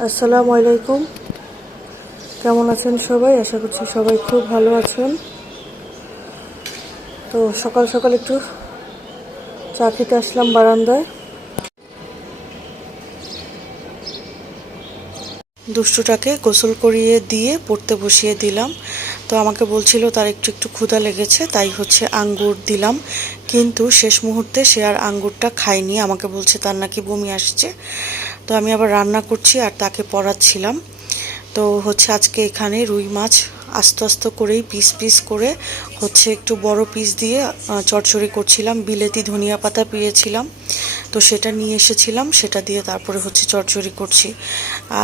আসসালামু আলাইকুম। কেমন আছেন সবাই? আশা করছি সবাই খুব ভালো আছেন। তো সকাল সকাল একটু চা খেতে আসলাম বারান্দায়। দুষ্টুটাকে গোসল করিয়ে দিয়ে পড়তে বসিয়ে দিলাম। তো আমাকে বলছিল তার একটু একটু ক্ষুধা লেগেছে, তাই হচ্ছে আঙ্গুর দিলাম। কিন্তু শেষ মুহূর্তে সে আর আঙ্গুরটা খায়নি, আমাকে বলছে তার নাকি বমি আসছে। তো আমি আবার রান্না করছি আর তাকে পড়াচ্ছিলাম। তো হচ্ছে আজকে এখানে রুই মাছ আস্তে আস্তে করেই পিস পিস করে হচ্ছে একটু বড় পিস দিয়ে চচ্চড়ি করছিলাম। বিলেতি ধনিয়া পাতা পেয়েছিলাম, তো সেটা নিয়ে এসেছিলাম, সেটা দিয়ে তারপরে হচ্ছে চচ্চড়ি করছি।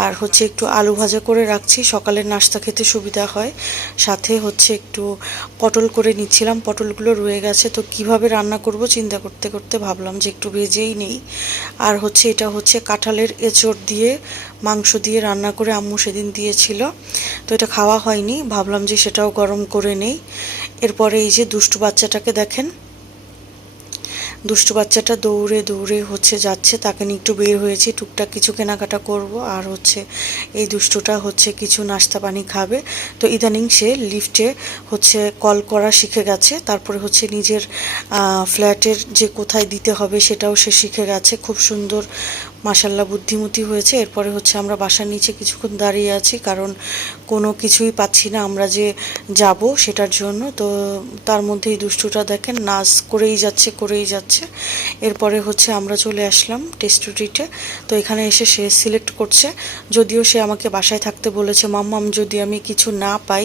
আর হচ্ছে একটু আলু ভাজা করে রাখছি, সকালের নাস্তা খেতে সুবিধা হয়। সাথে হচ্ছে একটু পটল করে নিচ্ছিলাম, পটলগুলো রয়ে গেছে, তো কিভাবে রান্না করব চিন্তা করতে করতে ভাবলাম যে একটু ভেজেই নেই। আর হচ্ছে এটা হচ্ছে কাঁঠালের এঁচড় দিয়ে মাংস দিয়ে রান্না করে আম্মু সেদিন দিয়েছিল, তো এটা খাওয়া হয়নি, ভাবলাম যে সেটাও গরম করে নেই। এরপরে এই যে দুষ্টু বাচ্চাটাকে দেখেন, দুষ্টু বাচ্চাটা দৌড়ে দৌড়ে হচ্ছে যাচ্ছে, তাকে নিয়ে একটু বের হয়েছি, টুকটাক কিছু কেনাকাটা করব। আর হচ্ছে এই দুষ্টুটা হচ্ছে কিছু নাস্তা পানি খাবে। তো ইদানিং সে লিফটে হচ্ছে কল করা শিখে গেছে, তারপরে হচ্ছে নিজের ফ্ল্যাটের যে কোথায় দিতে হবে সেটাও সে শিখে গেছে, খুব সুন্দর মাশাল্লাহ বুদ্ধিমতী হয়েছে। এরপরে হচ্ছে আমরা বাসার নিচে কিছুক্ষণ দাঁড়িয়ে আছি, কারণ কোনো কিছুই পাচ্ছি না আমরা যে যাব সেটার জন্য। তো তার মধ্যেই দুষ্টুটা দেখেন নাচ করেই যাচ্ছে করেই যাচ্ছে। এরপরে হচ্ছে আমরা চলে আসলাম টেস্টুটিতে। তো এখানে এসে সে সিলেক্ট করছে, যদিও সে আমাকে বাসায় থাকতে বলেছে, মাম্মাম যদি আমি কিছু না পাই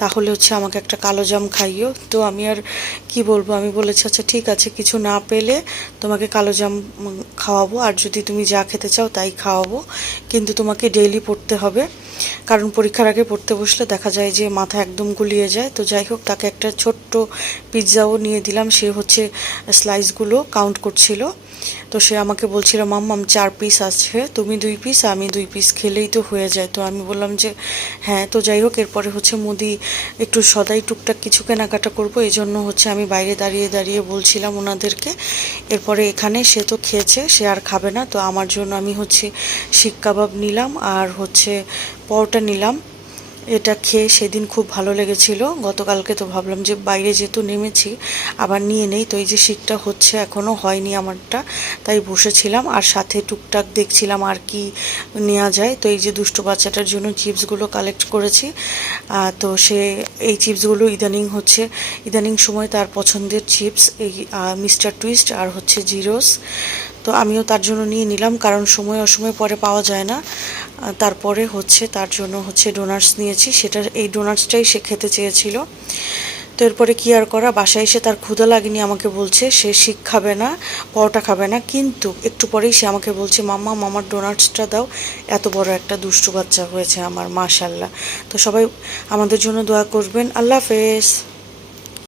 তাহলে হচ্ছে আমাকে একটা কালো জাম খাইও। তো আমি আর কি বলবো, আমি বলেছি আচ্ছা ঠিক আছে, কিছু না পেলে তোমাকে কালো জাম খাওয়াবো, আর যদি তুমি যা খেতে চাও তাই খাওয়াবো, কিন্তু তোমাকে ডেইলি পড়তে হবে, কারণ পরীক্ষার আগে পড়তে বসলে দেখা যায় যে মাথা একদম গুলিয়ে যায়। তো যাই হোক, তাকে একটা ছোট্ট পিৎজাও নিয়ে দিলাম, সে হচ্ছে স্লাইসগুলো কাউন্ট করছিল। তো সে আমাকে বলছিল মাম্মাম 4 পিস আছে, তুমি 2 পিস আমি 2 পিস খেলেই তো হয়ে যায়। তো আমি বললাম যে হ্যাঁ। তো যাই হোক, এরপরে হচ্ছে মুদি একটু সদাই টুকটাক কিছু কেনাকাটা করবো, এই জন্য হচ্ছে আমি বাইরে দাঁড়িয়ে দাঁড়িয়ে বলছিলাম ওনাদেরকে। এরপরে এখানে সে তো খেয়েছে, সে আর খাবে না, তো আমার জন্য আমি হচ্ছে শিক কাবাব নিলাম আর হচ্ছে পরোটা নিলাম। এটা খেয়ে সেদিন খুব ভালো লেগেছিল, গতকালকে তো ভাবলাম যে বাইরে যেহেতু নেমেছি আবার নিয়ে নেই। তো এই যে শিকটা হচ্ছে এখনও হয়নি আমারটা, তাই বসেছিলাম আর সাথে টুকটাক দেখছিলাম আর কি নেওয়া যায়। তো এই যে দুষ্ট বাচ্চাটার জন্য চিপসগুলো কালেক্ট করেছি। তো সে এই চিপসগুলো ইদানিং সময় তার পছন্দের চিপস এই মিস্টার টুইস্ট আর হচ্ছে জিরোস। তো আমিও তার জন্য নিয়ে নিলাম, কারণ সময় অসময় পরে পাওয়া যায় না। তারপরে হচ্ছে তার জন্য হচ্ছে ডোনাটস নিয়েছি, সেটা এই ডোনাটসটাই সে খেতে চেয়েছিল। তো এরপরে কি আর করা, বাসায় এসে তার ক্ষুধা লাগেনি, আমাকে বলছে সে শিক খাবে না, পরোটা খাবে না, কিন্তু একটু পরেই সে আমাকে বলছে মাম্মা মামার ডোনাটসটা দাও। এত বড় একটা দুষ্টু বাচ্চা হয়েছে আমার, মাশাল্লাহ। তো সবাই আমাদের জন্য দোয়া করবেন। আল্লাহ হাফেজ।